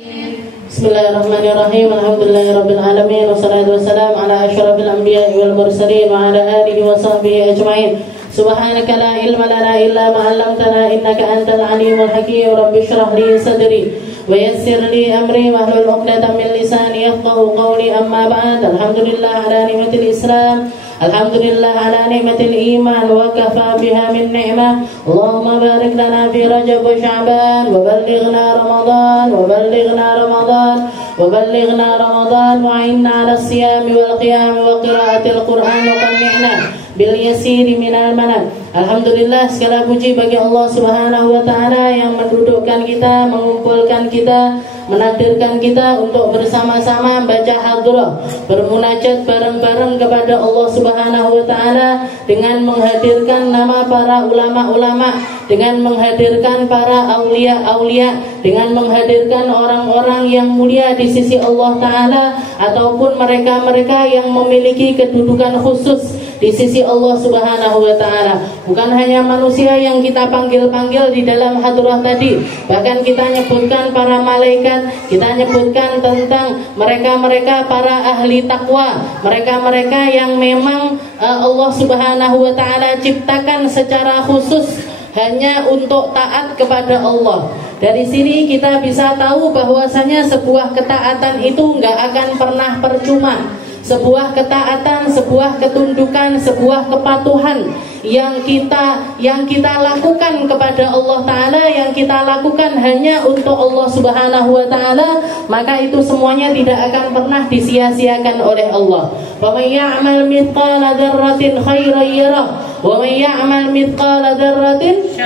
Bismillahirrahmanirrahim. Alhamdulillahirabbil alamin wassalatu wassalamu ala asyrafil anbiya'i wal mursalin wa ala alihi wa sahbihi ajma'in. Subhanaka la ilma lana illa ma 'allamtana innaka antal alimul hakim. Rabbi shrah li sadri wa yassir li amri wahlul 'uqdatam min lisani yafqahu qawli. Amma ba'd. Alhamdulillah ala ni'matil Islam. Alhamdulillah ala ni'matil iman wa kafa biha min ni'mah. Allahumma barik lana fi Rajab wa Sya'ban wa ballighna Ramadan wa ballighna Ramadan wa ballighna Ramadan wa 'inna 'ala as-siyami wal qiyam wa qira'atil Qur'an wa qanni'na bil yasiri minal manam. Alhamdulillah, segala puji bagi Allah Subhanahu wa taala yang mendudukkan kita, mengumpulkan kita, menakdirkan kita untuk bersama-sama baca hadrah, bermunajat bareng-bareng kepada Allah Subhanahu wa taala dengan menghadirkan nama para ulama-ulama, dengan menghadirkan para aulia-aulia, dengan menghadirkan orang-orang yang mulia di sisi Allah taala ataupun mereka-mereka yang memiliki kedudukan khusus di sisi Allah Subhanahu wa taala. Bukan hanya manusia yang kita panggil-panggil di dalam hadrah tadi, bahkan kita nyebutkan para malaikat, kita nyebutkan tentang mereka-mereka para ahli takwa, mereka-mereka yang memang Allah Subhanahu wa taala ciptakan secara khusus hanya untuk taat kepada Allah. Dari sini kita bisa tahu bahwasanya sebuah ketaatan itu nggak akan pernah percuma. Sebuah ketaatan, sebuah ketundukan, sebuah kepatuhan yang kita lakukan kepada Allah Ta'ala, yang kita lakukan hanya untuk Allah Subhanahu wa Ta'ala, maka itu semuanya tidak akan pernah disia-siakan oleh Allah. Wa may ya'mal mithqala dzarratin khairan yarah wa may ya'mal mithqala dzarratin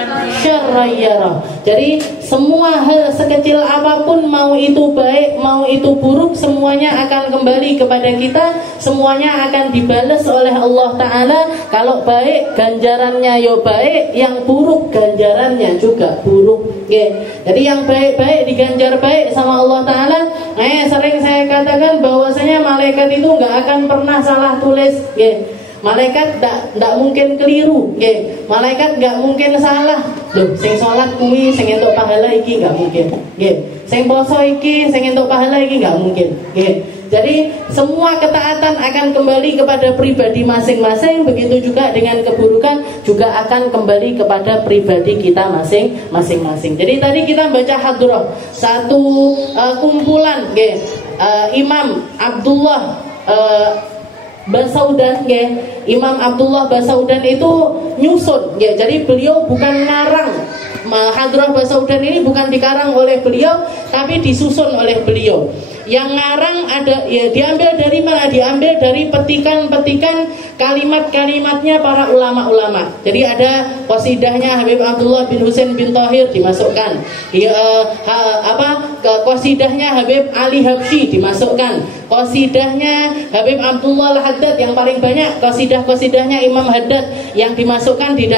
syarran yarah. Jadi semua hal sekecil apapun, mau itu baik mau itu buruk, semuanya akan kembali kepada kita, semuanya akan dibalas oleh Allah Ta'ala. Kalau baik ganjarannya ya baik, yang buruk ganjarannya juga buruk. Jadi yang baik-baik diganjar baik sama Allah Ta'ala. Sering saya katakan bahwasanya malaikat itu nggak akan pernah salah tulis. Malaikat tidak mungkin keliru, malaikat nggak mungkin salah. Loh, sing sholat kuwi sing entuk pahala iki nggak mungkin, sing poso iki sing entuk pahala iki nggak mungkin. Jadi semua ketaatan akan kembali kepada pribadi masing-masing. Begitu juga dengan keburukan juga akan kembali kepada pribadi kita masing-masing. Jadi tadi kita baca hadrah, satu kumpulan Imam Abdullah Basaudan, Imam Abdullah Basaudan itu nyusun, jadi beliau bukan ngarang. Hadrah Basaudan ini bukan dikarang oleh beliau, tapi disusun oleh beliau. Yang ngarang ada, diambil dari mana? Diambil dari petikan-petikan kalimat-kalimatnya para ulama-ulama. Jadi ada qasidahnya Habib Abdullah bin Husain bin Thahir dimasukkan. Qasidahnya Habib Ali Habsyi dimasukkan. Qasidahnya Habib Abdullah Al-Haddad yang paling banyak, qasidah-qasidahnya Imam Haddad yang dimasukkan di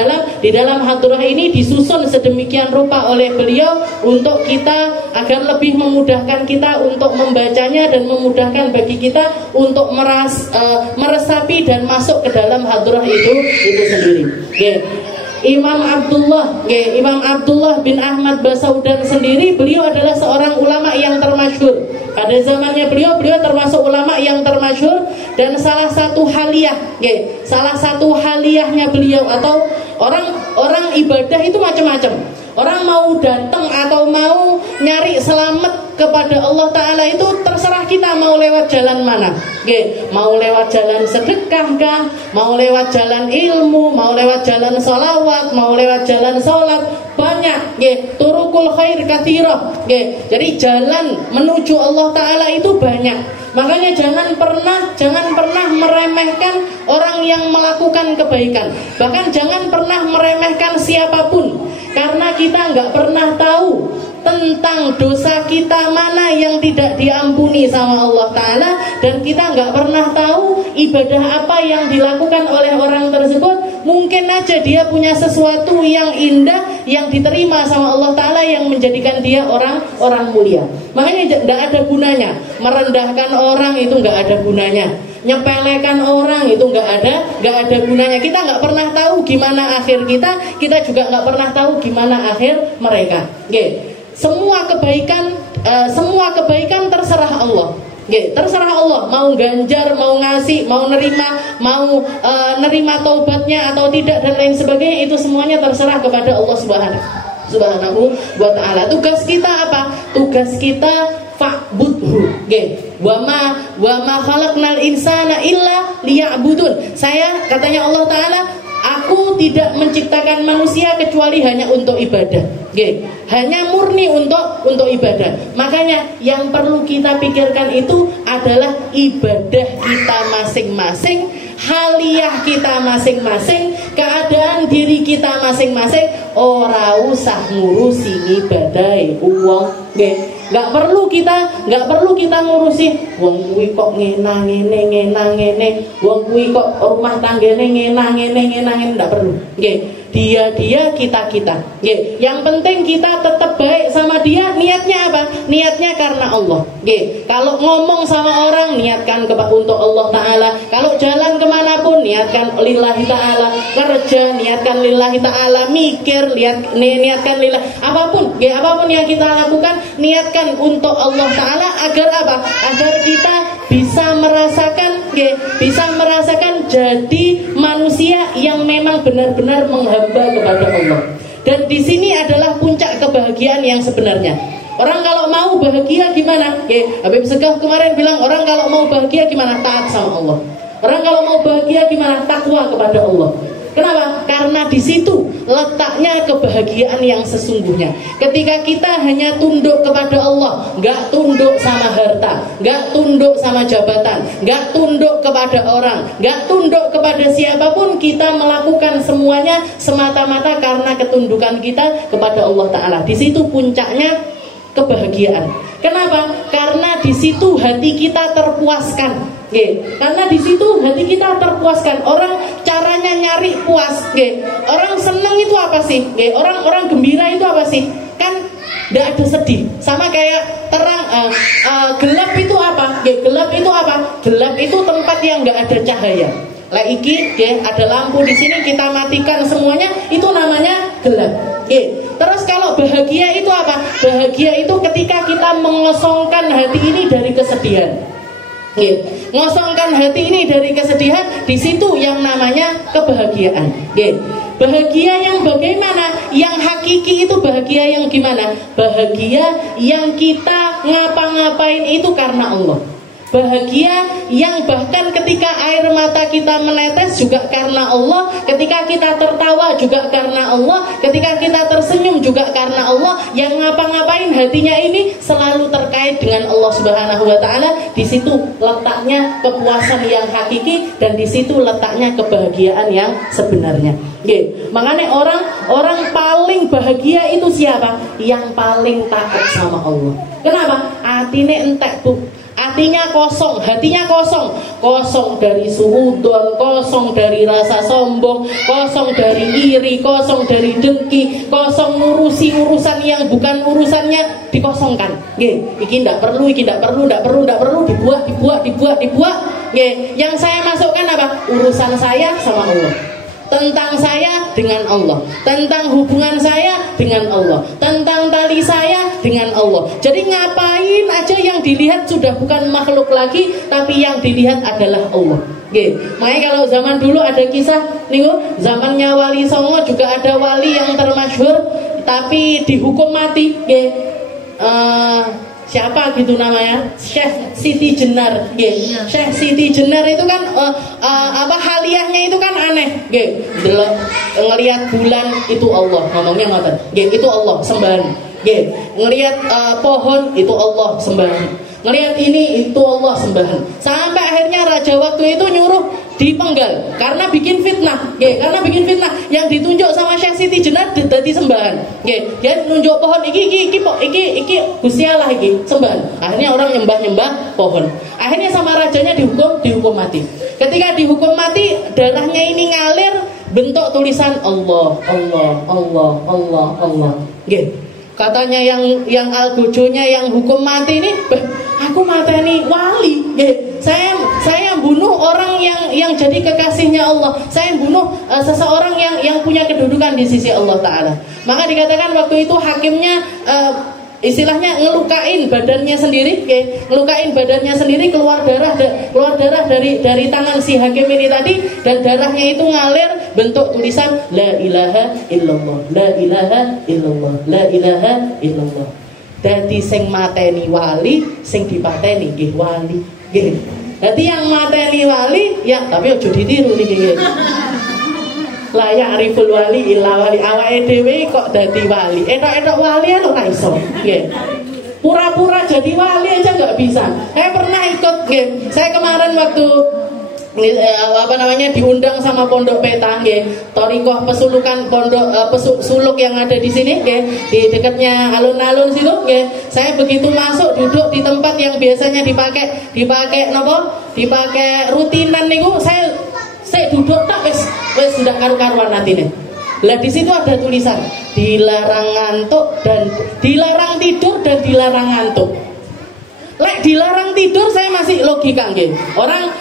dalam hadrah ini, disusun sedemikian rupa oleh beliau untuk kita, agar lebih memudahkan kita untuk membacanya dan memudahkan bagi kita untuk meresapi dan masuk ke dalam hadrah itu sendiri. Imam Abdullah bin Ahmad Basaudan sendiri, beliau adalah seorang ulama yang termasyhur. Pada zamannya beliau termasuk ulama yang termasyhur, dan salah satu haliyahnya beliau, atau orang ibadah itu macam-macam. Orang mau datang atau mau nyari selamat kepada Allah Ta'ala itu terserah kita mau lewat jalan mana. Mau lewat jalan sedekah kah, mau lewat jalan ilmu, mau lewat jalan sholawat, mau lewat jalan sholat, banyak. Turukul khair katsirah. Jadi jalan menuju Allah Ta'ala itu banyak. Makanya jangan pernah meremehkan orang yang melakukan kebaikan. Bahkan jangan pernah meremehkan siapapun, karena kita nggak pernah tahu tentang dosa kita mana yang tidak diampuni sama Allah Ta'ala, dan kita nggak pernah tahu ibadah apa yang dilakukan oleh orang tersebut. Mungkin aja dia punya sesuatu yang indah yang diterima sama Allah Ta'ala, yang menjadikan dia orang mulia. Makanya tidak ada gunanya merendahkan orang, itu nggak ada gunanya. Nyepelekan orang itu nggak ada gunanya. Kita nggak pernah tahu gimana akhir kita juga nggak pernah tahu gimana akhir mereka. Semua kebaikan semua kebaikan terserah Allah. Terserah Allah, mau ganjar, mau ngasih, mau nerima taubatnya atau tidak dan lain sebagainya, itu semuanya terserah kepada Allah Subhanahu wa ta'ala. Tugas kita apa? Tugas kita fa'budhu. Wa ma khalaqnal insana illa liya'budun. Katanya Allah Ta'ala, aku tidak menciptakan manusia kecuali hanya untuk ibadah. Hanya murni untuk ibadah. Makanya yang perlu kita pikirkan itu adalah ibadah kita masing-masing, haliyah kita masing-masing, keadaan diri kita masing-masing. Ora usah ngurusi ibadah uang. Nggak perlu kita ngurusi wong kuwi kok ngena ngene, wong kuwi kok rumah tanggane ngena ngene, nggak perlu. Dia kita. Yang penting kita tetap baik sama dia. Niatnya apa? Niatnya karena Allah. Kalau ngomong sama orang, niatkan untuk Allah Ta'ala. Kalau jalan kemanapun, niatkan lillahi ta'ala. Kerja, niatkan lillahi ta'ala. Mikir, niatkan lillahi. Apapun yang kita lakukan, niatkan untuk Allah Ta'ala. Agar apa? Agar kita bisa merasakan jadi manusia yang memang benar-benar menghamba kepada Allah. Dan di sini adalah puncak kebahagiaan yang sebenarnya. Orang kalau mau bahagia gimana? Habib Segaf kemarin bilang, orang kalau mau bahagia gimana? Taat sama Allah. Orang kalau mau bahagia gimana? Takwa kepada Allah. Kenapa? Karena di situ letaknya kebahagiaan yang sesungguhnya. Ketika kita hanya tunduk kepada Allah, nggak tunduk sama harta, nggak tunduk sama jabatan, nggak tunduk kepada orang, nggak tunduk kepada siapapun, kita melakukan semuanya semata-mata karena ketundukan kita kepada Allah Ta'ala. Di situ puncaknya kebahagiaan. Kenapa? Karena di situ hati kita terpuaskan. Karena di situ hati kita terpuaskan. Orang caranya nyari puas. Orang seneng itu apa sih? Orang gembira itu apa sih? Kan tidak ada sedih. Sama kayak terang, gelap itu apa? Gelap itu apa? Gelap itu tempat yang nggak ada cahaya. Ada lampu di sini, kita matikan semuanya, itu namanya gelap. Terus kalau bahagia itu apa? Bahagia itu ketika kita mengosongkan hati ini dari kesedihan. Ngosongkan hati ini dari kesedihan, di situ yang namanya kebahagiaan. Bahagia yang bagaimana? Yang hakiki itu bahagia yang gimana? Bahagia yang kita ngapa-ngapain itu karena Allah. Bahagia yang bahkan ketika air mata kita menetes juga karena Allah, ketika kita tertawa juga karena Allah, ketika kita tersenyum juga karena Allah. Yang ngapa-ngapain hatinya ini selalu terkait dengan Allah Subhanahu wa Ta'ala. Di situ letaknya kepuasan yang hakiki, dan di situ letaknya kebahagiaan yang sebenarnya. Makanya orang paling bahagia itu siapa? Yang paling takut sama Allah. Kenapa? Atine entek, Bu. Hatinya kosong dari suudon, kosong dari rasa sombong, kosong dari iri, kosong dari dengki, kosong ngurusi urusan yang bukan urusannya, dikosongkan. Iki ndak perlu, dibuat. Yang saya masukkan apa? Urusan saya sama Allah. Tentang saya dengan Allah, tentang hubungan saya dengan Allah, tentang tali saya dengan Allah. Jadi ngapain aja yang dilihat sudah bukan makhluk lagi, tapi yang dilihat adalah Allah. Makanya kalau zaman dulu ada kisah nih, zamannya Wali Songo juga ada wali yang termasyhur tapi dihukum mati. Siapa gitu namanya? Syekh Siti Jenar. Syekh Siti Jenar itu kan haliyahnya itu kan aneh. Delok ngelihat bulan itu Allah, ngomongnya ngoten. Itu Allah sembahan. Ngelihat pohon itu Allah sembahan. Ngelihat ini itu Allah sembahan. Sampai akhirnya raja waktu itu nyuruh dipenggal karena bikin fitnah. Yang ditunjuk sama Syekh Siti Jenar dadi sembahan. Dia nunjuk pohon iki Gusti Allah iki sembahan. Akhirnya orang nyembah pohon. Akhirnya sama rajanya dihukum mati. Ketika dihukum mati, darahnya ini ngalir, bentuk tulisan Allah. Katanya yang algojonya yang hukum mati ini, aku mateni wali. Saya bunuh orang yang jadi kekasihnya Allah. Saya bunuh seseorang yang punya kedudukan di sisi Allah Ta'ala. Maka dikatakan waktu itu hakimnya istilahnya ngelukain badannya sendiri, ngelukain badannya sendiri, keluar darah dari tangan si hakim ini tadi, dan darahnya itu ngalir bentuk tulisan la ilaha illallah, la ilaha illallah, la ilaha illallah. Dadi sing mateni wali, sing dipateni nggih wali, nggih. Dadi yang mateni wali ya, tapi ojo ditiru niki nggih. La ya'riful wali illa wali, awake dhewe kok dadi wali. Etok-etok wali lho ora iso. Nggih. Pura-pura jadi wali aja nggak bisa. Saya pernah ikut nggih. Saya kemarin waktu diundang sama Pondok Peta nggih. Thariqah pesulukan pondok suluk yang ada di sini nggih, di dekatnya alun-alun situ nggih. Saya begitu masuk duduk di tempat yang biasanya dipakai napa? Dipakai rutinan niku, saya duduk tak wis sudah karu-karuan atine. Lah di situ ada tulisan dilarang ngantuk dan dilarang tidur dan dilarang ngantuk. Lek dilarang tidur saya masih logika nggih. Orang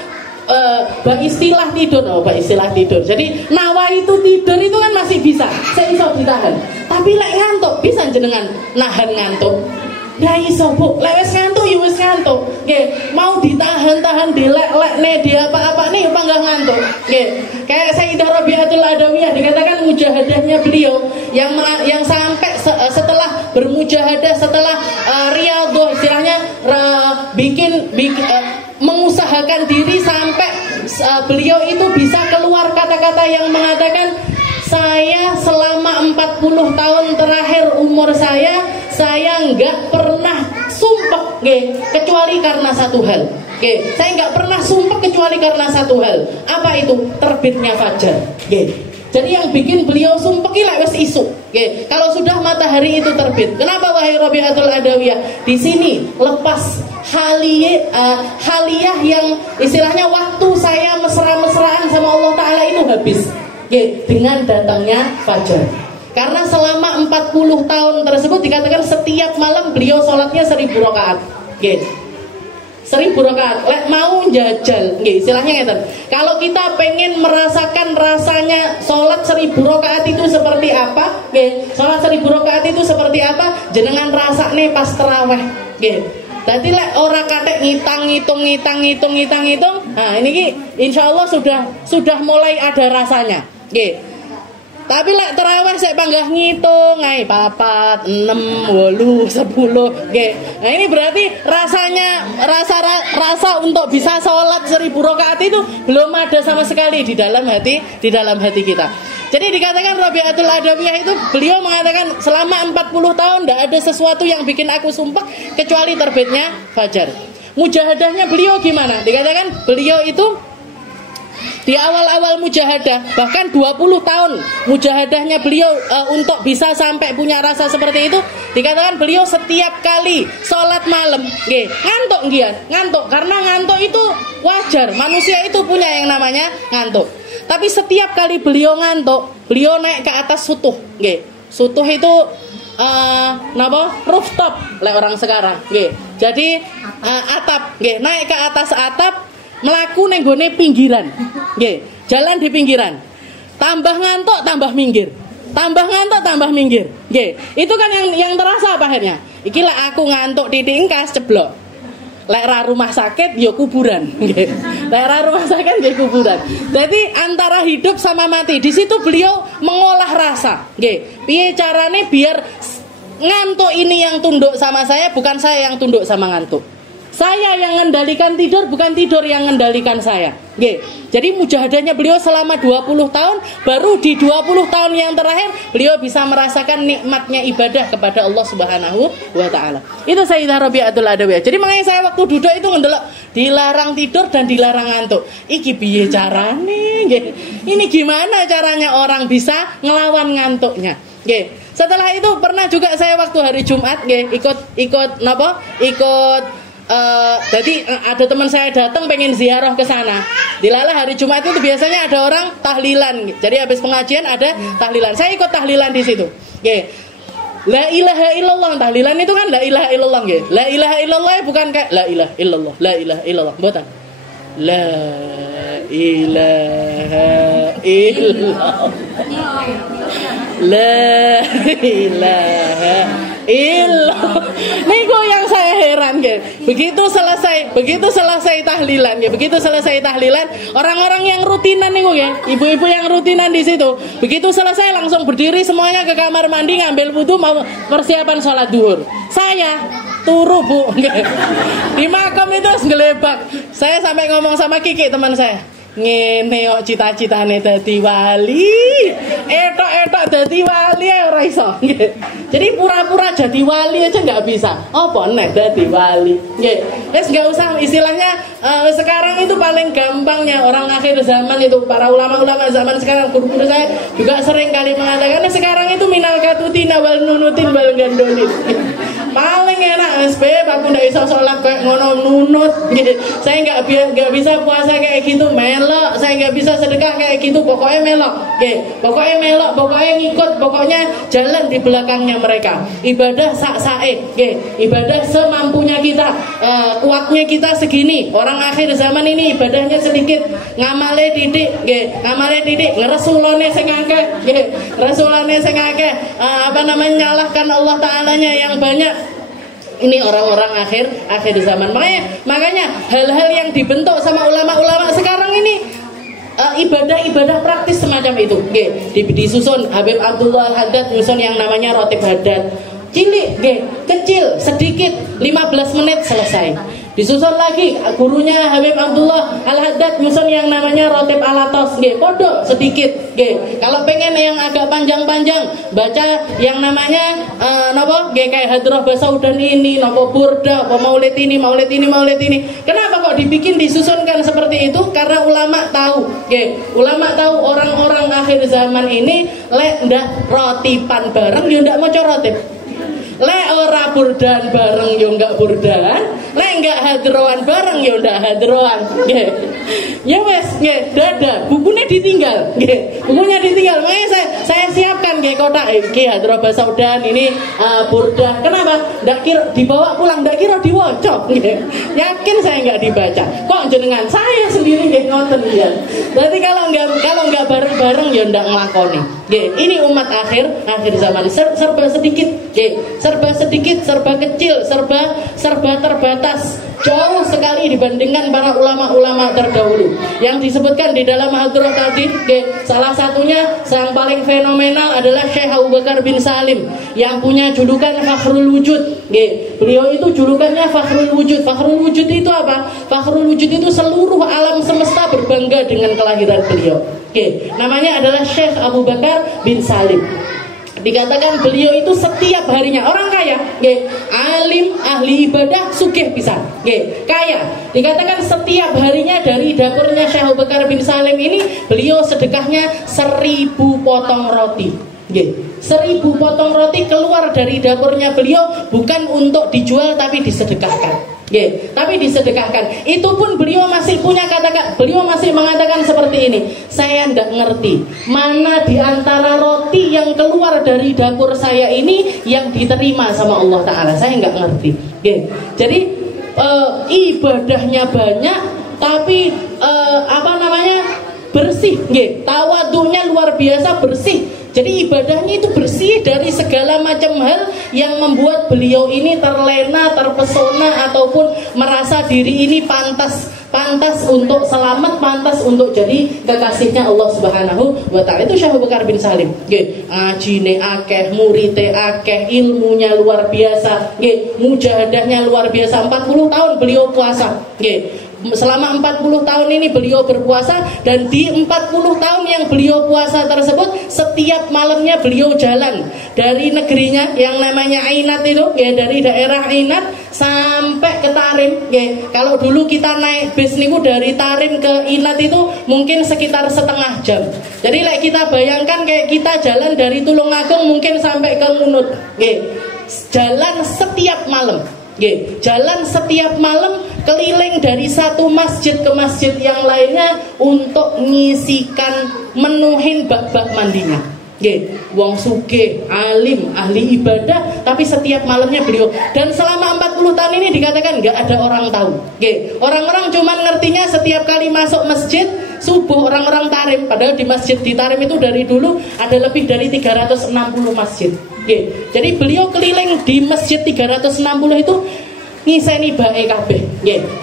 istilah tidur, istilah tidur. Jadi nawa itu tidur itu kan masih bisa, saya iso ditahan. Tapi lek ngantuk bisa jenengan nahan ngantuk? Nggak iso bu, lek wis ngantuk ya wis ngantuk. Nggih, mau ditahan-tahan dilek-lekne di apa-apa nih apa enggak ngantuk. Nggih. Kayak Sayyidah Rabi'atul Adawiyah dikatakan mujahadahnya beliau yang sampai setelah bermujahadah, setelah riyadhah istilahnya mengusahakan diri sampai beliau itu bisa keluar kata-kata yang mengatakan, saya selama 40 tahun terakhir umur saya nggak pernah sumpah kecuali karena satu hal. Saya nggak pernah sumpah kecuali karena satu hal. Apa itu? Terbitnya fajar. Jadi yang bikin beliau sumpah gila wes isu. Kalau sudah matahari itu terbit. Kenapa wahai Rabi'atul Adawiyah? Di sini lepas haliyah yang istilahnya waktu saya mesra-mesraan sama Allah Ta'ala itu habis. Dengan datangnya fajar. Karena selama 40 tahun tersebut dikatakan setiap malam beliau sholatnya 1000 rakaat. 1000 rakaat. Lek mau jajal, istilahnya ngeten. Kalau kita pengen merasakan rasanya sholat 1000 rakaat itu seperti apa, sholat 1000 rakaat itu seperti apa, jenengan rasane pas tarawih. Tadi lek ora katek ngitung. Nah ini insya Allah sudah mulai ada rasanya. Tapi lek tarawih saya panggah ngitung, 4, 6, 8, 10. Nah ini berarti rasa untuk bisa sholat 1000 rakaat itu belum ada sama sekali di dalam hati kita. Jadi dikatakan Rabi'atul Adawiyah itu beliau mengatakan selama 40 tahun tidak ada sesuatu yang bikin aku sumpah kecuali terbitnya fajar. Mujahadahnya beliau gimana? Dikatakan beliau itu di awal-awal mujahadah, bahkan 20 tahun mujahadahnya beliau untuk bisa sampai punya rasa seperti itu, dikatakan beliau setiap kali sholat malam ngantuk, karena ngantuk itu wajar, manusia itu punya yang namanya ngantuk. Tapi setiap kali beliau ngantuk, beliau naik ke atas sutuh. Sutuh itu rooftop oleh orang sekarang. Jadi atap, naik ke atas atap, melaku nenggone pinggiran. Jalan di pinggiran. Tambah ngantuk, tambah minggir. Tambah ngantuk, tambah minggir. Itu kan yang terasa apa akhirnya? Iki lah aku ngantuk di tingkas ceblok. Lek ra rumah sakit ya kuburan. Lek ra rumah sakit ya kuburan. Jadi antara hidup sama mati. Di situ beliau mengolah rasa. Piye carane biar ngantuk ini yang tunduk sama saya, bukan saya yang tunduk sama ngantuk. Saya yang mengendalikan tidur, bukan tidur yang mengendalikan saya. Jadi mujahadahnya beliau selama 20 tahun, baru di 20 tahun yang terakhir beliau bisa merasakan nikmatnya ibadah kepada Allah Subhanahu wa Ta'ala. Itu Sayyidah Rabi'atul Adawiyah. Jadi makanya saya waktu duduk itu ngendelok dilarang tidur dan dilarang ngantuk. Iki piye carane? Ini gimana caranya orang bisa ngelawan ngantuknya? Setelah itu pernah juga saya waktu hari Jumat jadi ada teman saya datang pengen ziarah ke sana. Dilala hari Jumat itu biasanya ada orang tahlilan. Jadi habis pengajian ada tahlilan. Saya ikut tahlilan di situ. La ilaha illallah, tahlilan itu kan la ilaha illallah. La ilaha illallah bukan kayak la ilaha illallah, la ilaha illallah. Mboten. La ilaha illallah. La ilaha illallah. Niku yang saya heran nggih. Begitu selesai tahlilan nggih, begitu selesai tahlilan, orang-orang yang rutinan niku nggih, ibu-ibu yang rutinan di situ, begitu selesai langsung berdiri semuanya ke kamar mandi ngambil wudu mau persiapan sholat duhur. Saya turu Bu. Di makam itu ngelebak. Saya sampai ngomong sama Kiki teman saya. Ngene kok cita-citane dadi wali. Etok-etok dadi wali ora iso. Jadi pura-pura jadi wali aja enggak bisa. Apa nek dadi wali? Nggih. Wis enggak usah istilahnya sekarang itu paling gampangnya orang akhir zaman itu para ulama-ulama zaman sekarang guru-guru saya juga sering kali mengatakan sekarang itu minal katutina wal nunutin wal gandolin. Paling enak SP aku ndak iso sholat kayak ngono nunut gitu. Saya nggak bisa puasa kayak gitu melok, saya nggak bisa sedekah kayak gitu, pokoknya melok gitu. Pokoknya melok, pokoknya ngikut, pokoknya jalan di belakangnya mereka. Ibadah sak-sae gitu. Ibadah semampunya kita, kuatnya kita segini. Orang akhir zaman ini ibadahnya sedikit, ngamale titik gitu. Ngamale titik, ngeresulane sing akeh gitu. Resulane sing akeh nyalahkan Allah Ta'alanya yang banyak. Ini orang-orang akhir zaman. Makanya hal-hal yang dibentuk sama ulama-ulama sekarang ini ibadah-ibadah praktis semacam itu. Disusun Habib Abdullah Al-Haddad nyusun yang namanya Rotib Haddad. Cilik, kecil, sedikit, 15 menit selesai. Disusun lagi gurunya Habib Abdullah Al-Haddad nyusun yang namanya Rotib Alatos, podo sedikit. Kalau pengen yang agak panjang-panjang, baca yang namanya kayak Hadroh Basaudan ini, nopo Burda, apa Maulid ini. Kenapa kok dibikin disusunkan seperti itu? Karena ulama tahu, ulama tahu orang-orang akhir zaman ini lek ndak rotipan bareng yo ndak maca rotib. Lek ora burdan bareng yo enggak burdan, lek enggak hadroan bareng yo ndak hadroan. Nggih. Ya wes, nggih, dadah, bukunya ditinggal. Nggih. Bukunya ditinggal. Makanya saya siapkan nggih kotak iki hadroh basaudan ini burdah. Kenapa? Ndak kira dibawa pulang, ndak kira diwaca. Nggih. Yakin saya enggak dibaca. Kok jenengan saya sendiri nggih ngoten ya. Berarti kalau enggak bareng-bareng ya ndak nglakoni. Nggih. Ini umat akhir zaman serba sedikit. Nggih. Serba sedikit, serba kecil, serba terbatas, jauh sekali dibandingkan para ulama-ulama terdahulu. Yang disebutkan di dalam hadroh tadi, salah satunya yang paling fenomenal adalah Syekh Abu Bakar bin Salim yang punya julukan Fakhrul Wujud. Beliau itu julukannya Fakhrul Wujud. Fakhrul Wujud itu apa? Fakhrul Wujud itu seluruh alam semesta berbangga dengan kelahiran beliau. Namanya adalah Syekh Abu Bakar bin Salim. Dikatakan beliau itu setiap harinya orang kaya, alim, ahli ibadah, sugih pisan, kaya. Dikatakan setiap harinya dari dapurnya Syekh Abu Bakar bin Salim ini beliau sedekahnya 1000 potong roti. 1000 potong roti keluar dari dapurnya beliau bukan untuk dijual tapi disedekahkan. Tapi disedekahkan. Itu pun beliau masih punya beliau masih mengatakan seperti ini. Saya tidak ngerti mana di antara roti yang keluar dari dapur saya ini yang diterima sama Allah Ta'ala. Saya nggak ngerti. Jadi ibadahnya banyak, tapi bersih. Tawadunya luar biasa bersih. Jadi ibadahnya itu bersih dari segala macam hal yang membuat beliau ini terlena, terpesona ataupun merasa diri ini pantas untuk selamat, pantas untuk jadi kekasihnya Allah Subhanahu wa Ta'ala. Itu Syekh Abu Bakar bin Salim. Ngajine akeh, murite akeh, ilmunya luar biasa, mujahadahnya luar biasa. 40 tahun beliau puasa. Selama 40 tahun ini beliau berpuasa, dan di 40 tahun yang beliau puasa tersebut setiap malamnya beliau jalan dari negerinya yang namanya Ainat itu, dari daerah Ainat sampai ke Tarim. Kalau dulu kita naik bis niku dari Tarim ke Ainat itu mungkin sekitar setengah jam. Jadi kita bayangkan kayak kita jalan dari Tulungagung mungkin sampai ke Ngunut. Jalan setiap malam. Jalan setiap malam, keliling dari satu masjid ke masjid yang lainnya untuk ngisikan, menuhin bak-bak mandinya. Wong sugih, alim, ahli ibadah, tapi setiap malamnya beliau. Dan selama 40 tahun ini dikatakan nggak ada orang tahu. Orang-orang cuman ngertinya setiap kali masuk masjid subuh orang-orang tarim. Padahal di masjid di Tarim itu dari dulu ada lebih dari 360 masjid. Jadi beliau keliling di masjid 360 itu ngiseni bae kabeh.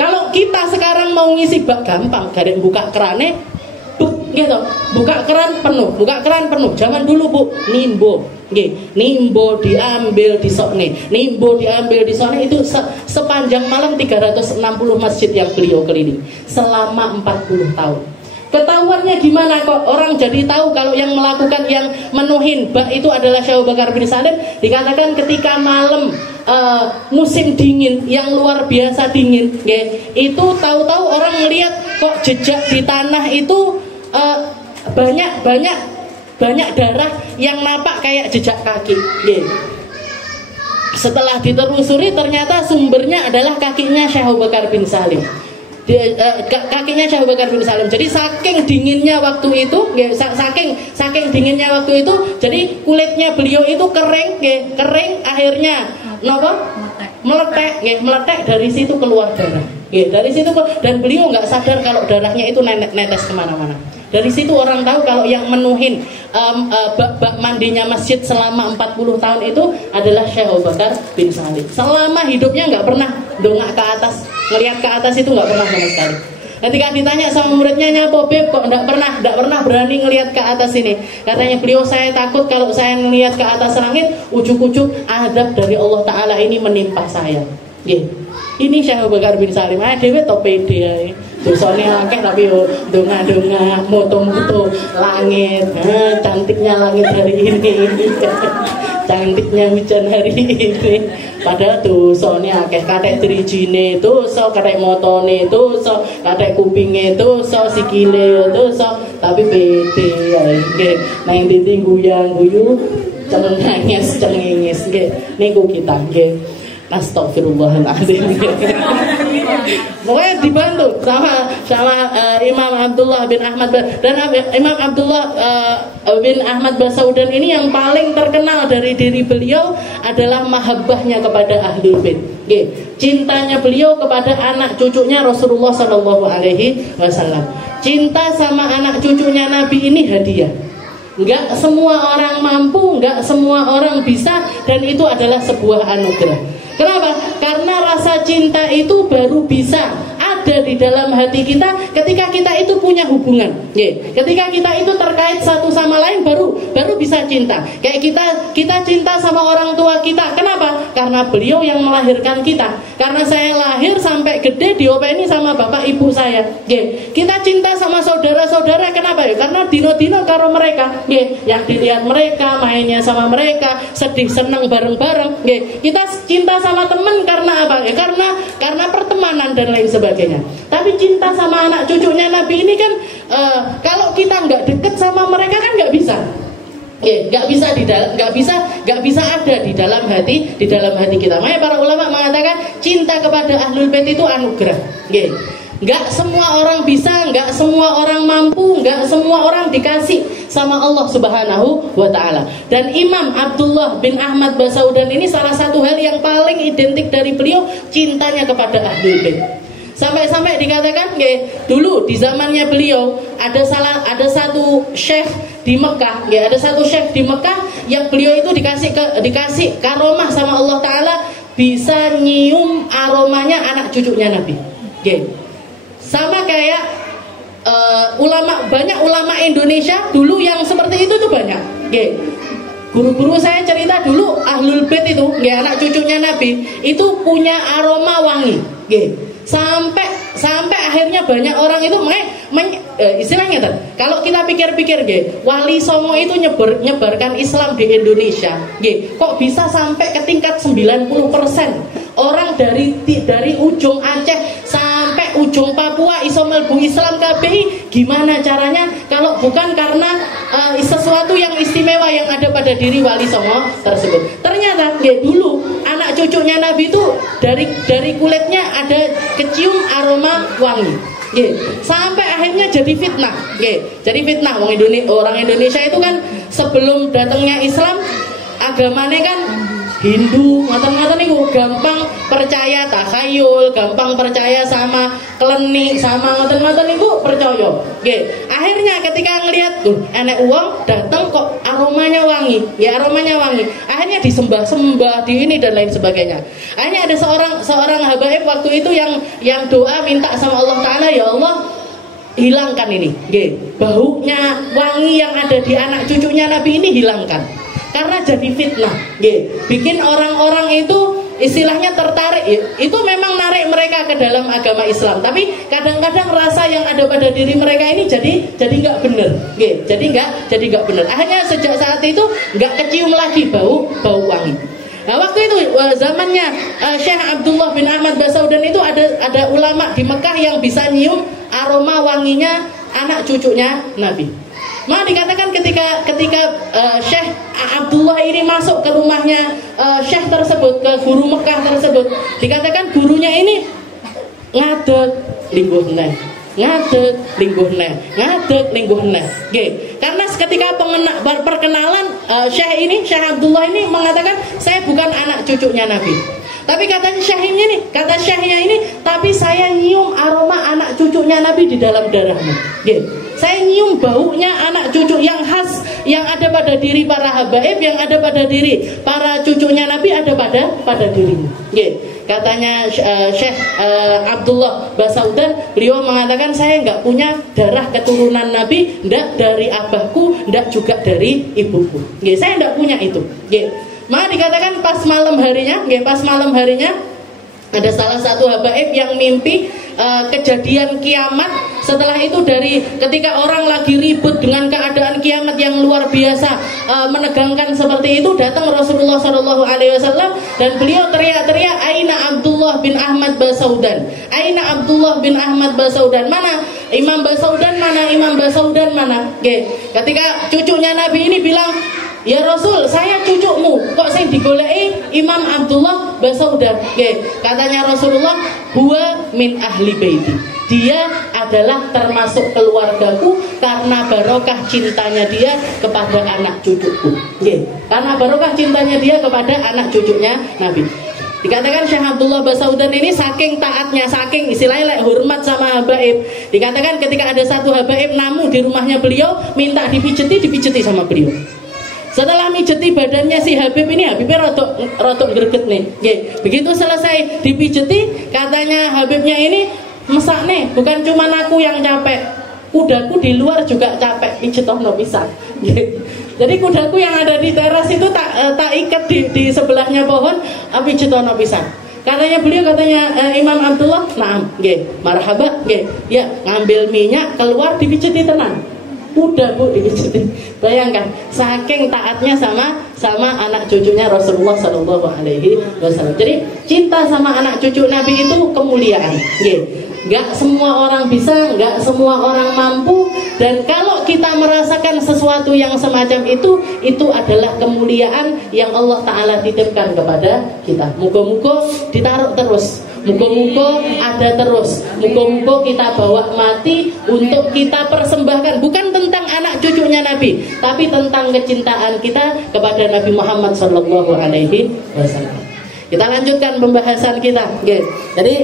Kalau kita sekarang mau ngisi bak gampang, garek buka kerane gitu, buka keran penuh. Zaman dulu Bu, nimbo diambil di sokne, itu sepanjang malam 360 masjid yang beliau keliling selama 40 tahun. Ketahuannya gimana kok orang jadi tahu kalau yang melakukan, yang menuhin bak itu adalah Syekh Abu Bakar bin Salim? Dikatakan ketika malam musim dingin yang luar biasa dingin, itu tahu-tahu orang melihat kok jejak di tanah itu banyak darah yang nampak kayak jejak kaki. Setelah ditelusuri ternyata sumbernya adalah kakinya Syekh Abu Bakar bin Salim. Kakinya Syekh Abu Bakar bin Salim. Jadi saking dinginnya waktu itu, saking dinginnya waktu itu, jadi kulitnya beliau itu kering akhirnya meletek, dari situ keluar darah. Dari situ, dan beliau nggak sadar kalau darahnya itu netes kemana-mana. Dari situ orang tahu kalau yang menuhin bak mandinya masjid selama 40 tahun itu adalah Syekh Abu Bakar bin Salim. Selama hidupnya nggak pernah dongak ke atas, ngelihat ke atas itu nggak pernah sama sekali. Ketika ditanya sama muridnya, nyapa Beb, kok nggak pernah berani ngelihat ke atas ini? Katanya beliau, saya takut kalau saya ngelihat ke atas langit, ujuk-ujuk azab dari Allah Ta'ala ini menimpa saya. Ini Syekh Abu Bakar bin Salim. Dewe to pede ae. Dosane akeh tapi yo donga-donga, moto-moto langit. Cantiknya langit hari ini. Cantiknya hujan hari ini. Padahal dosane akeh, kathek drijine dosa, kathek motone dosa, kathek kupinge dosa, sikile dosa, tapi pede ae. Nggih, nang ndi guyang-guyu, cengengis nggih. Niku kita nggih. Astagfirullahaladzim. Pokoknya dibantu sama Imam Abdullah bin Ahmad dan Imam Abdullah bin Ahmad Basaudan ini yang paling terkenal dari diri beliau adalah mahabbahnya kepada Ahlul Bait. Cintanya beliau kepada anak cucunya Rasulullah Shallallahu Alaihi Wasallam. Cinta sama anak cucunya Nabi ini hadiah. Enggak semua orang mampu, enggak semua orang bisa, dan itu adalah sebuah anugerah. Kenapa? Karena rasa cinta itu baru bisa ada di dalam hati kita ketika kita itu punya hubungan. Ketika kita itu terkait satu sama lain baru bisa cinta. Kayak kita cinta sama orang tua kita. Kenapa? Karena beliau yang melahirkan kita. Karena saya lahir sampai gede diopeni sama bapak ibu saya. Kita cinta sama saudara-saudara. Kenapa ya? Karena dino-dino karo mereka. Yang dilihat mereka, mainnya sama mereka, sedih senang bareng-bareng. Kita cinta sama teman karena apa? Karena pertemanan dan lain sebagainya. Tapi cinta sama anak cucunya Nabi ini kan kalau kita nggak deket sama mereka kan nggak bisa. Nggak bisa ada di dalam hati kita. Makanya para ulama mengatakan cinta kepada Ahlul Bait itu anugerah. Nggak semua orang bisa, nggak semua orang mampu, nggak semua orang dikasih sama Allah Subhanahu wa Ta'ala. Dan Imam Abdullah bin Ahmad Basaudan ini salah satu hal yang paling identik dari beliau, cintanya kepada Ahlul Bait. Sampai-sampai dikatakan, dulu di zamannya beliau ada satu syekh di Mekah, ada satu syekh di Mekah yang beliau itu dikasih karomah sama Allah Ta'ala, bisa nyium aromanya anak cucunya Nabi. Sama kayak banyak ulama Indonesia dulu yang seperti itu tuh banyak. Guru-guru saya cerita dulu Ahlul Bait itu, anak cucunya Nabi itu punya aroma wangi. Sampai akhirnya banyak orang itu istilahnya kalau kita pikir-pikir Wali Songo itu nyebarkan Islam di Indonesia. Kok bisa sampai ke tingkat 90% orang dari ujung Aceh sampai ujung Papua iso mlebu Islam KBI? Gimana caranya kalau bukan karena sesuatu yang istimewa yang ada pada diri Wali Songo tersebut. Ternyata dulu anak cucunya Nabi itu dari kulitnya ada kecium aroma wangi. Sampai akhirnya jadi fitnah. Jadi fitnah orang Indonesia itu kan sebelum datangnya Islam agamanya kan Hindu, ngoten-ngoten niku gampang percaya takhayul, gampang percaya sama klenik, sama ngoten-ngoten niku percaya. Nggih. Akhirnya ketika ngelihat enek uang datang kok aromanya wangi, ya aromanya wangi. Akhirnya disembah-sembah di ini dan lain sebagainya. Akhirnya ada seorang habaib waktu itu yang doa minta sama Allah Taala, ya Allah hilangkan ini, nggih. Baunya wangi yang ada di anak cucunya Nabi ini hilangkan. Karena jadi fitnah, bikin orang-orang itu istilahnya tertarik. Itu memang narik mereka ke dalam agama Islam. Tapi kadang-kadang rasa yang ada pada diri mereka ini jadi nggak benar, jadi nggak benar. Akhirnya sejak saat itu nggak kecium lagi bau wangi. Nah waktu itu zamannya Syekh Abdullah bin Ahmad Basaudan itu ada ulama di Mekah yang bisa nyium aroma wanginya anak cucunya Nabi. Maka dikatakan ketika Syekh Abdullah ini masuk ke rumahnya Syekh tersebut, ke guru Mekah tersebut, dikatakan gurunya ini ngadeg lingguh neh, ngadeg lingguh neh, ngadeg lingguh neh. Karena ketika perkenalan Syekh Abdullah ini mengatakan saya bukan anak cucunya Nabi. Tapi kata syekhnya ini, tapi saya nyium aroma anak cucunya Nabi di dalam darahnya. Saya nyium baunya anak cucu yang khas yang ada pada diri para habaib, yang ada pada diri para cucunya Nabi, ada pada dirimu. Katanya Syekh Abdullah Basaudan, beliau mengatakan saya nggak punya darah keturunan Nabi, ndak dari abahku, ndak juga dari ibuku. Saya ndak punya itu. Maka dikatakan pas malam harinya ada salah satu habaib yang mimpi kejadian kiamat. Setelah itu dari ketika orang lagi ribut dengan keadaan kiamat yang luar biasa menegangkan seperti itu, datang Rasulullah SAW dan beliau teriak-teriak, Aina Abdullah bin Ahmad Basaudan, Aina Abdullah bin Ahmad Basaudan, mana Imam Basaudan, mana Imam Basaudan, mana? Ketika cucunya Nabi ini bilang, ya Rasul, saya cucumu, kok saya digolei Imam Abdullah Basaudan. Katanya Rasulullah, huwa min ahli baiti, dia adalah termasuk keluargaku karena barokah cintanya dia kepada anak cucuku. Karena barokah cintanya dia kepada anak cucunya Nabi. Dikatakan Syekh Abdullah Basaudan ini saking taatnya, saking istilahnya hormat sama habaib. Dikatakan ketika ada satu habaib namu di rumahnya beliau, minta dipijeti sama beliau. Setelah mijeti badannya si Habib ini, Habibnya rotok greget nih. Begitu selesai dipijeti, katanya Habibnya ini, mesak nih, bukan cuma aku yang capek, kudaku di luar juga capek, pijetohno pisan. Jadi kudaku yang ada di teras itu tak ikat di sebelahnya pohon, pijetohno pisan. Katanya beliau, Imam Abdullah, naam, marhaba, ya ngambil minyak keluar dipijeti tenan. Udah bu, dipijeti. Bayangkan saking taatnya sama anak cucunya Rasulullah SAW. Jadi cinta sama anak cucu Nabi itu kemuliaan. Gak semua orang bisa, gak semua orang mampu. Dan kalau kita merasakan sesuatu yang semacam itu adalah kemuliaan yang Allah Ta'ala titipkan kepada kita. Muga-muga ditaruh terus, muga-muga ada terus, muga-muga kita bawa mati untuk kita persembahkan, bukan tentang anak cucunya Nabi, tapi tentang kecintaan kita kepada Nabi Muhammad SAW. Kita lanjutkan pembahasan kita. Jadi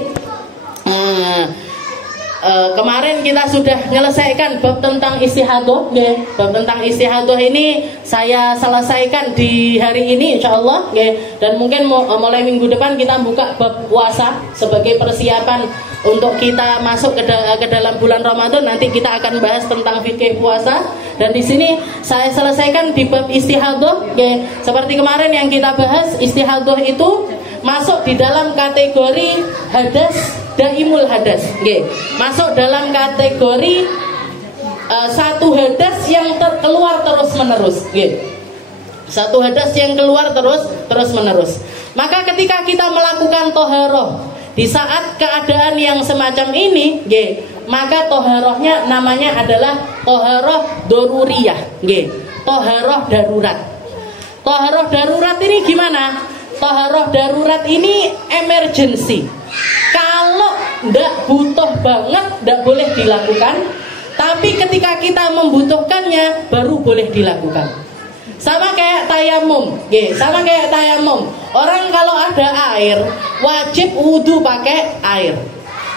kemarin kita sudah menyelesaikan bab tentang istihadah. Bab tentang istihadah ini saya selesaikan di hari ini insyaallah. Dan mungkin mulai minggu depan kita buka bab puasa sebagai persiapan untuk kita masuk ke dalam bulan Ramadan. Nanti kita akan bahas tentang fikih puasa. Dan di sini saya selesaikan di bab istihadah. Seperti kemarin yang kita bahas, istihadah itu masuk di dalam kategori hadas daimul hadas. Masuk dalam kategori satu hadas yang keluar terus menerus. Satu hadas yang keluar terus menerus. Maka ketika kita melakukan toharoh di saat keadaan yang semacam ini, maka toharohnya namanya adalah toharoh doruriyah. Toharoh darurat. Toharoh darurat ini gimana? Toharoh darurat ini emergency. Kalau ndak butuh banget, ndak boleh dilakukan. Tapi ketika kita membutuhkannya, baru boleh dilakukan. Sama kayak tayamum, sama kayak tayamum. Orang kalau ada air wajib wudu pakai air.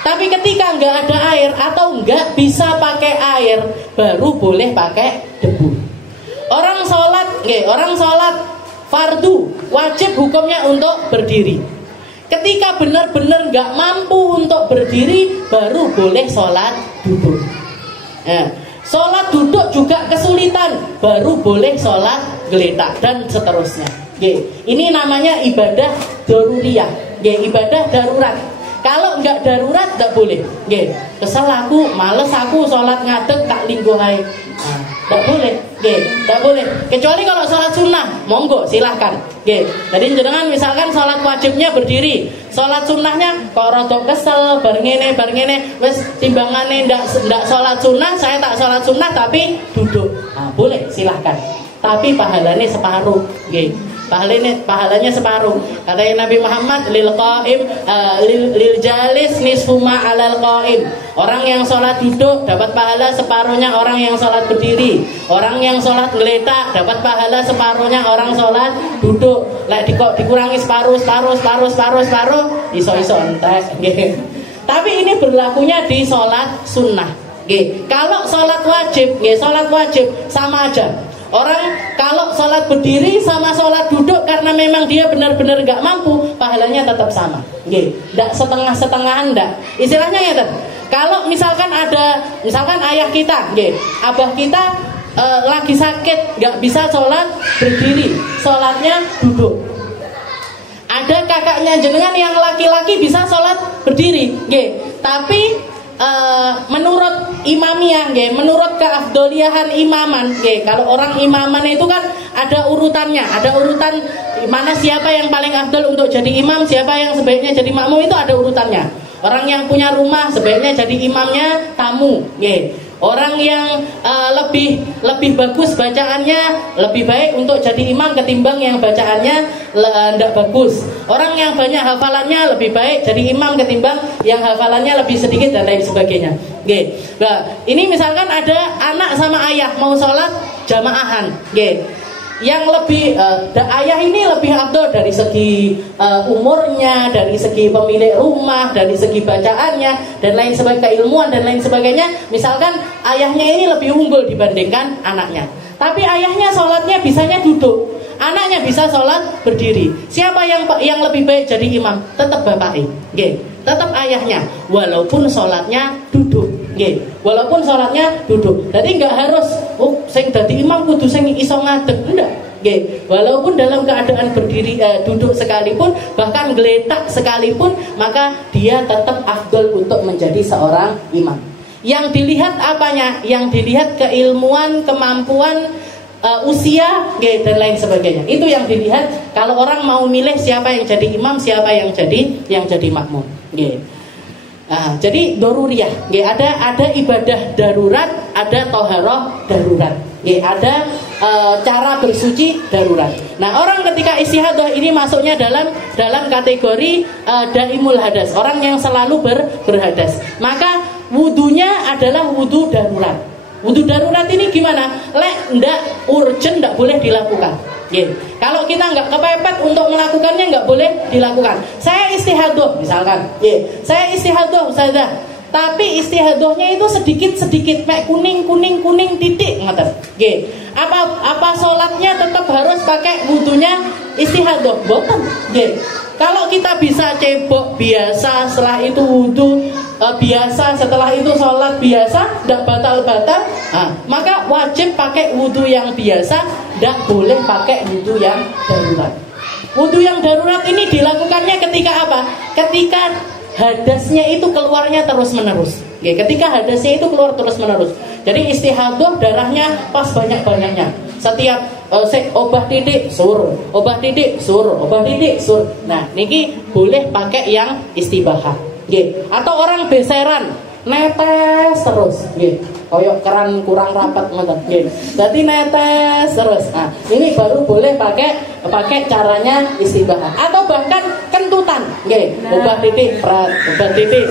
Tapi ketika nggak ada air atau nggak bisa pakai air, baru boleh pakai debu. Orang sholat fardu wajib hukumnya untuk berdiri. Ketika benar-benar nggak mampu untuk berdiri, baru boleh sholat duduk. Sholat duduk juga kesulitan, baru boleh sholat geletak dan seterusnya. Ini namanya ibadah daruriyah, ibadah darurat. Kalau nggak darurat nggak boleh. Kesel aku, males aku sholat ngadeg tak linggo ae. Nggak boleh, nggak boleh. Kecuali kalau sholat sunnah, monggo silahkan. Jadi jenengan misalkan sholat wajibnya berdiri, sholat sunnahnya kok rodok kesel, barengene, wes timbangane ndak sholat sunnah, saya tak sholat sunnah tapi duduk. Boleh silahkan. Tapi pahalanya separuh. Pahalanya separuh. Kata Nabi Muhammad, lil jalis nisfu ma 'alal qaim. Orang yang sholat duduk dapat pahala separuhnya orang yang sholat berdiri. Orang yang sholat geletak dapat pahala separuhnya orang sholat duduk. Lek dikurangi separuh, iso entek. Tapi ini berlakunya di sholat sunnah. Kalau sholat wajib sama aja. Orang kalau sholat berdiri sama sholat duduk karena memang dia benar-benar gak mampu, pahalanya tetap sama. Nggak setengah-setengahan nggak. Istilahnya ya, kalau misalkan ayah kita, abah kita lagi sakit, gak bisa sholat berdiri, sholatnya duduk. Ada kakaknya jenengan yang laki-laki bisa sholat berdiri, tapi menurut imamiyah, menurut keafdoliahan imaman, kalau orang imaman itu kan ada urutannya, ada urutan mana siapa yang paling afdol untuk jadi imam, siapa yang sebaiknya jadi makmum, itu ada urutannya. Orang yang punya rumah sebaiknya jadi imamnya tamu, Orang yang lebih bagus bacaannya lebih baik untuk jadi imam ketimbang yang bacaannya tidak bagus. Orang yang banyak hafalannya lebih baik jadi imam ketimbang yang hafalannya lebih sedikit dan lain sebagainya. Nah, ini misalkan ada anak sama ayah mau sholat jamaahan, yang lebih ayah ini lebih afdol dari segi umurnya, dari segi pemilik rumah, dari segi bacaannya dan lain sebagainya, keilmuan dan lain sebagainya. Misalkan ayahnya ini lebih unggul dibandingkan anaknya, tapi ayahnya sholatnya bisanya duduk, anaknya bisa sholat berdiri. Siapa yang lebih baik jadi imam? Tetap bapaknya, tetap ayahnya, walaupun sholatnya duduk. Walaupun sholatnya duduk. Jadi nggak harus sing dadi imam kudu sing iso ngadeg, enggak. Walaupun dalam keadaan berdiri duduk sekalipun, bahkan geletak sekalipun, maka dia tetap afdol untuk menjadi seorang imam. Yang dilihat apanya? Yang dilihat keilmuan, kemampuan, usia, dan lain sebagainya. Itu yang dilihat kalau orang mau milih siapa yang jadi imam, siapa yang jadi makmum. Jadi daruriyah, ada ibadah darurat, ada toharoh darurat, ada cara bersuci darurat. Nah, orang ketika istihadah ini masuknya dalam kategori daimul hadas, orang yang selalu berhadas. Maka wudunya adalah wudu darurat. Wudu darurat ini gimana? Ndak urgent, ndak boleh dilakukan. Kalau kita nggak kepepet untuk melakukannya, nggak boleh dilakukan. Saya istihadah misalkan, saya istihadah Ustazah, tapi istihadahnya itu sedikit kayak kuning titik, ngoten. Apa sholatnya tetap harus pakai wudunya istihadah? Boten. Kalau kita bisa cebok biasa, setelah itu wudu biasa, setelah itu sholat biasa, tidak batal-batal, maka wajib pakai wudu yang biasa, tidak boleh pakai wudu yang darurat. Wudu yang darurat ini dilakukannya ketika apa? Ketika hadasnya itu keluarnya terus-menerus. Ketika hadasnya itu keluar terus-menerus. Jadi istihadah darahnya pas banyak-banyaknya. Setiap obah titik sur, obah titik sur, obah titik sur. Nah, niki boleh pakai yang istibahah. Atau orang beseran netes terus, koyok keran kurang rapat ngoten nggih. Dadi netes terus. Nah, ini baru boleh pakai caranya istibahah atau bahkan kentutan nggih. Ubah titik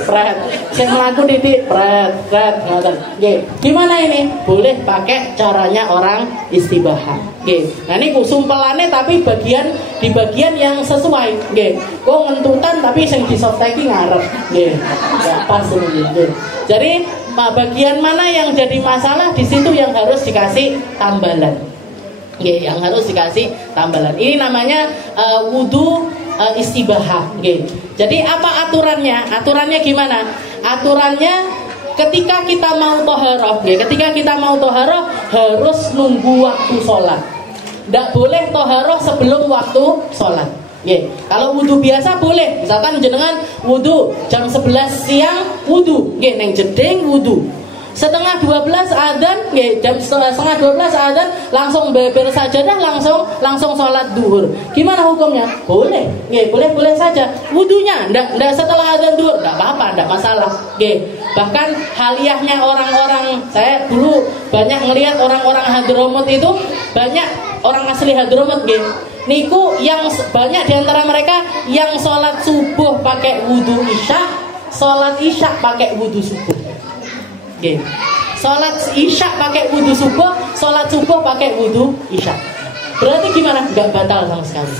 pret. Sing mlaku titik pret ngoten nggih. Gimana ini? Boleh pakai caranya orang istibahah nggih. Nah niku sumpelane tapi di bagian yang sesuai nggih. Kok ngentutan tapi sing disofteki ngarep nggih. Ya pas nggih. Jadi bagian mana yang jadi masalah di situ yang harus dikasih tambalan. Nggih, yang harus dikasih tambalan. Ini namanya wudu istibahah nggih. Jadi apa aturannya? Aturannya gimana? Aturannya ketika kita mau toharoh nggih, harus nunggu waktu sholat. Ndak boleh toharoh sebelum waktu sholat. Nggih. Kalau wudu biasa boleh. Misalkan jenengan wudu jam 11 siang wudu, nggih ning jeding wudu. Setengah 12 adzan, nggih, jam setengah 12 adzan langsung beber sajadah langsung sholat duhur. Gimana hukumnya? Boleh, nggih, boleh saja. Wudunya ndak setelah adzan duhur, ndak apa-apa, ndak masalah, nggih. Bahkan haliyahnya orang-orang, saya dulu banyak ngelihat orang-orang Hadramut itu, banyak orang asli Hadramut nggih. Niku yang banyak diantara mereka yang sholat subuh pakai wudu isya, sholat isya pakai wudu subuh. Oke. Sholat isya pakai wudu subuh, sholat subuh pakai wudu isya. Berarti gimana? Enggak batal sama sekali.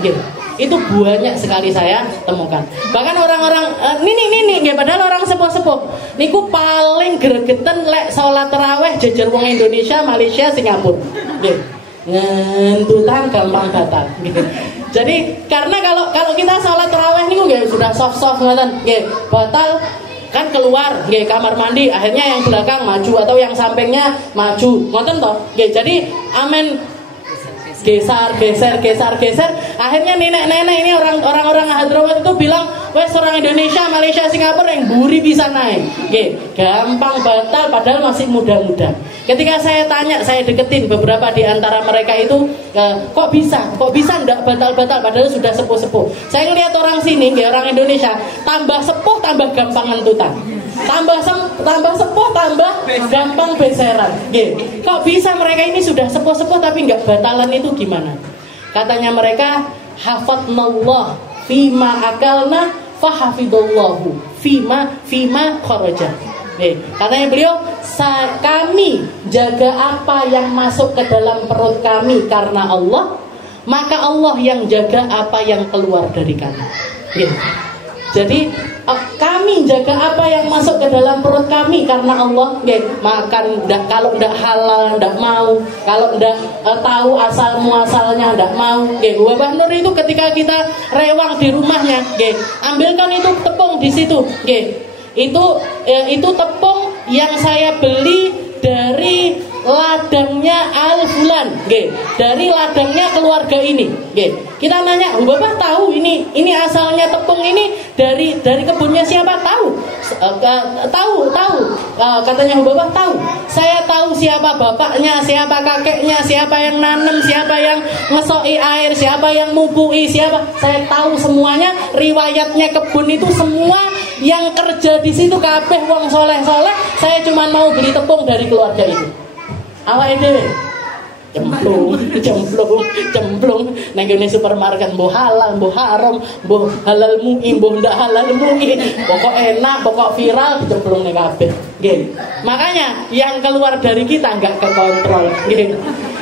Oke. Itu banyak sekali saya temukan. Bahkan orang-orang ini padahal orang sepuh-sepuh. Niku paling gregetan lek sholat tarawih jejer wong Indonesia, Malaysia, Singapura. Oke. Ngentutan gampang batal gitu. Jadi karena kalau kita sholat tarawih niku nggih sudah soft ngoten nggih batal kan keluar nggih kamar mandi akhirnya yang belakang maju atau yang sampingnya maju ngoten toh nggih. Jadi amen geser akhirnya nenek-nenek ini orang-orang Hadramut itu bilang wes orang Indonesia, Malaysia, Singapura yang buri bisa naik nggih gampang batal padahal masih muda-muda. Ketika saya tanya, saya deketin beberapa di antara mereka itu kok bisa enggak batal-batal padahal sudah sepuh-sepuh. Saya ngelihat orang sini, orang Indonesia, tambah sepuh tambah gampang ngentutan. Tambah sepuh tambah gampang beseran. Nggih. Kok bisa mereka ini sudah sepuh-sepuh tapi enggak batalan itu gimana? Katanya mereka hafadnallah fima akalna fahafidallahu fima kharaja. Katanya beliau, kami jaga apa yang masuk ke dalam perut kami karena Allah, maka Allah yang jaga apa yang keluar dari kami. Jadi kami jaga apa yang masuk ke dalam perut kami karena Allah. Makan kalau ndak halal ndak mau, kalau ndak tahu asal muasalnya ndak mau. Bapak Nur itu ketika kita rewang di rumahnya, ambilkan itu tepung di situ. Itu tepung yang saya beli dari ladangnya Al-Fulan, dari ladangnya keluarga ini. Kita nanya, Bapak tahu ini asalnya tepung ini dari kebunnya siapa? Tahu. Katanya Bapak tahu. Saya tahu siapa bapaknya, siapa kakeknya, siapa yang nanam, siapa yang ngesoi air, siapa yang mupui, siapa. Saya tahu semuanya. Riwayatnya kebun itu semua yang kerja di situ kabeh wong soleh-soleh. Saya cuma mau beli tepung dari keluarga itu. Awake dhewe cemplung nang ngene supermarket mbuh halal, mbuh haram, mbuh halal mui, mbuh ndak halal mui. Pokok enak, pokok viral dicemplungne kabeh. Nggih. Makanya yang keluar dari kita enggak kekontrol. Nggih.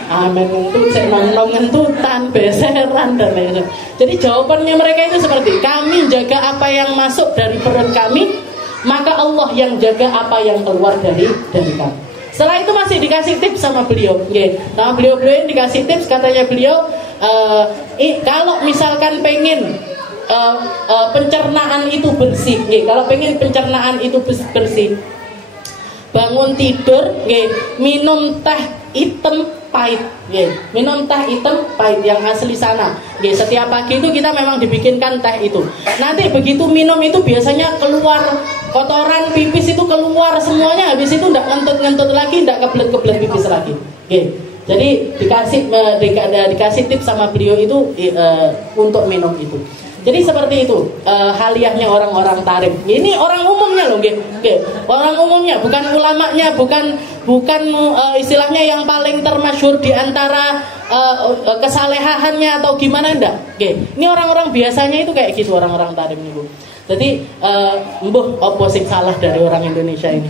Amen ngentut, sik nom-nom ngentutan, beseran dan lain-lain. Jadi jawabannya mereka itu seperti kami jaga apa yang masuk dari perut kami, maka Allah yang jaga apa yang keluar dari kami. Setelah itu masih dikasih tips sama beliau. Sama beliau yang dikasih tips, katanya beliau kalau misalkan pengen pencernaan itu bersih, kalau pengen pencernaan itu bersih, bangun tidur, minum teh hitam pahit, minum teh hitam pahit yang asli sana. Setiap pagi itu kita memang dibikinkan teh itu. Nanti begitu minum itu biasanya keluar kotoran pipis itu keluar semuanya. Habis itu tidak ngentut lagi, tidak kebelet pipis lagi. Jadi dikasih tips sama beliau itu untuk minum itu. Jadi seperti itu haliyahnya orang-orang tarim. Ini orang umumnya loh, orang umumnya, bukan ulamanya, bukan istilahnya yang paling termasyhur di antara kesalehaannya atau gimana, enggak. Ini orang-orang biasanya itu kayak gitu, orang-orang tarim itu. Jadi mbuh opo sing salah dari orang Indonesia ini.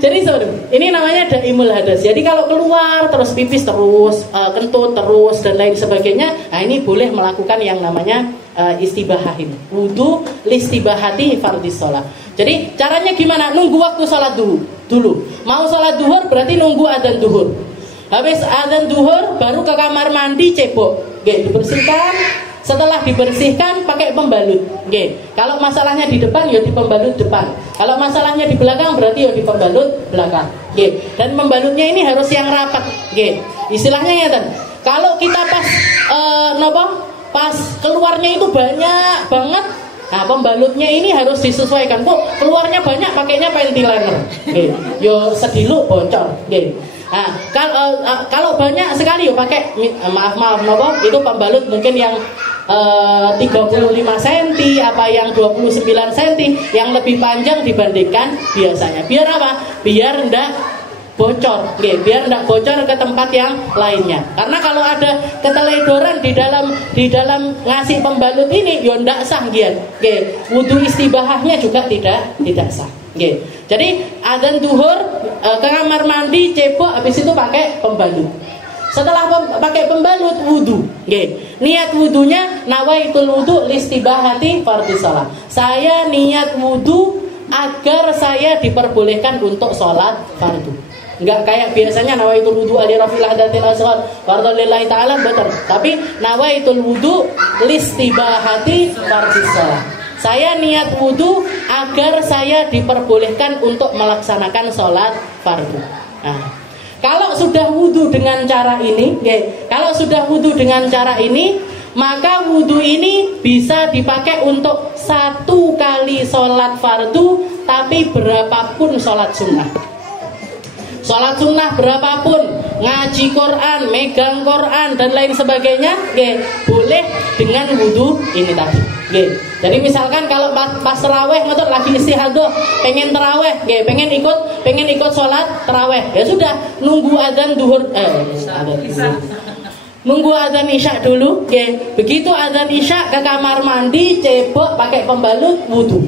Jadi ini namanya daimul hadas. Jadi kalau keluar terus pipis terus, kentut terus dan lain sebagainya, nah ini boleh melakukan yang namanya istibahah ini. Wudu listibahati fardhis shalah. Jadi caranya gimana? Nunggu waktu sholat dulu. Mau sholat duhur berarti nunggu adzan duhur. Habis adzan duhur baru ke kamar mandi cebok. Dibersihkan. Setelah dibersihkan pakai pembalut. Kalau masalahnya di depan ya di pembalut depan. Kalau masalahnya di belakang berarti ya di pembalut belakang. Dan pembalutnya ini harus yang rapat. Istilahnya ya kan. Kalau kita pas keluarnya itu banyak banget, nah pembalutnya ini harus disesuaikan. Kok keluarnya banyak pakainya ventilator. Yo sedilu bocor. Nah, kalau banyak sekali yo pakai maaf itu pembalut mungkin yang 35 cm apa yang 29 cm yang lebih panjang dibandingkan biasanya. Biar apa? Biar ndak bocor, biar ndak bocor ke tempat yang lainnya. Karena kalau ada keteledoran di dalam ngasih pembalut ini, yo ndak sah wudu istibahahnya juga tidak sah. Jadi adzan duhur ke kamar mandi cebok, habis itu pakai pembalut. Setelah pakai pembalut wudu, niat wudunya nawaitul wudu listibahati fardhis shalah. Saya niat wudu agar saya diperbolehkan untuk sholat fardu. Enggak kayak biasanya nawaitul wudu ali rafil hadatil asghar fardhu lillahi ta'ala, betul. Tapi nawaitul wudu listibahati fardhis shalah. Saya niat wudu agar saya diperbolehkan untuk melaksanakan sholat fardu. Nah, kalau sudah wudu dengan cara ini, maka wudu ini bisa dipakai untuk 1 kali sholat fardu, tapi berapapun sholat sunnah. Sholat sunnah berapapun, ngaji Quran, megang Quran dan lain sebagainya, boleh dengan wudu ini tadi. Jadi misalkan kalau pas terawih ngotot lagi istihadah, pengen terawih, pengen ikut sholat terawih, ya sudah nunggu adzan duhur, nunggu adzan isya dulu, begitu adzan isya ke kamar mandi cebok pakai pembalut wudu.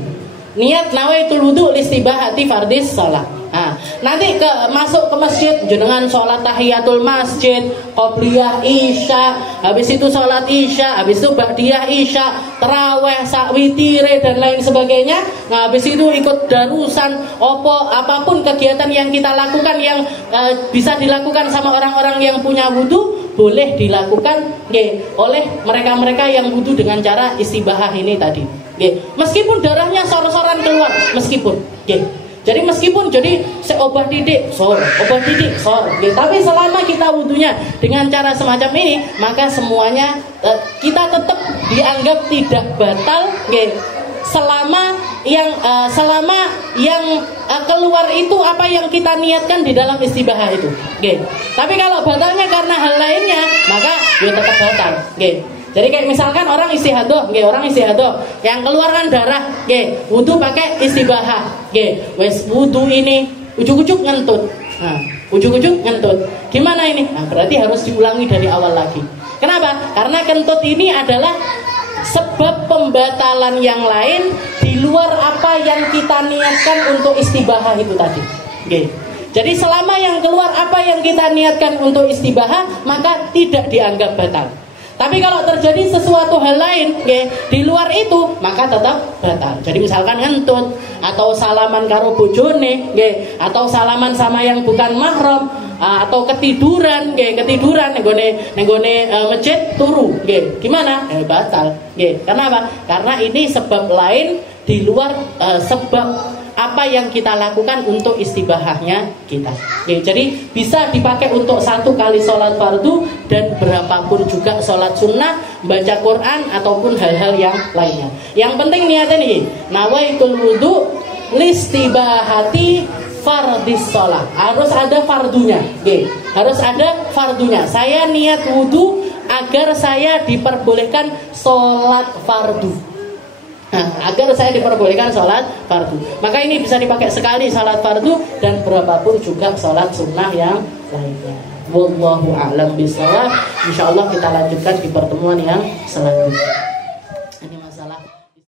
Niat nawaitul wudu listibahati fardhis shalah. Nah, nanti masuk ke masjid jenengan sholat tahiyatul masjid, qobliyah isya, habis itu sholat isya, habis itu ba'diyah isya, taraweh, sakwitire dan lain sebagainya. Nah, habis itu ikut darusan, apapun kegiatan yang kita lakukan yang bisa dilakukan sama orang-orang yang punya wudu, boleh dilakukan oleh mereka-mereka yang wudu dengan cara istibahah ini tadi. Meskipun darahnya sor-soran keluar, meskipun. Jadi meskipun obat didik sor, tapi selama kita wudunya dengan cara semacam ini, maka semuanya kita tetap dianggap tidak batal, selama yang keluar itu apa yang kita niatkan di dalam istibahah itu. Tapi kalau batalnya karena hal lainnya, maka ya tetap batal. Jadi kayak misalkan orang istihadah, yang keluarkan darah, wudu pakai istibahah, wes wudu ini ujuk-ujuk ngentut. Nah, ujuk-ujuk ngentut. Gimana ini? Nah, berarti harus diulangi dari awal lagi. Kenapa? Karena kentut ini adalah sebab pembatalan yang lain di luar apa yang kita niatkan untuk istibahah itu tadi. Jadi selama yang keluar apa yang kita niatkan untuk istibahah, maka tidak dianggap batal. Tapi kalau terjadi sesuatu hal lain di luar itu, maka tetap batal. Jadi misalkan ngentut, atau salaman karo bojone, atau salaman sama yang bukan mahram, atau ketiduran nenggone masjid turu, gimana? Batal. Kenapa? Karena ini sebab lain di luar sebab apa yang kita lakukan untuk istibahahnya kita. Jadi bisa dipakai untuk 1 kali sholat fardu dan berapapun juga sholat sunnah, baca Quran ataupun hal-hal yang lainnya. Yang penting niatnya nih, nawaitul wudu listibahati fardhis shalah. Harus ada fardunya. Harus ada fardunya. Saya niat wudu agar saya diperbolehkan sholat fardu. Nah, agar saya diperbolehkan sholat fardu. Maka ini bisa dipakai sekali sholat fardu dan berapapun juga sholat sunnah yang lainnya. Wallahu a'lam bishawab. Insyaallah kita lanjutkan di pertemuan yang selanjutnya.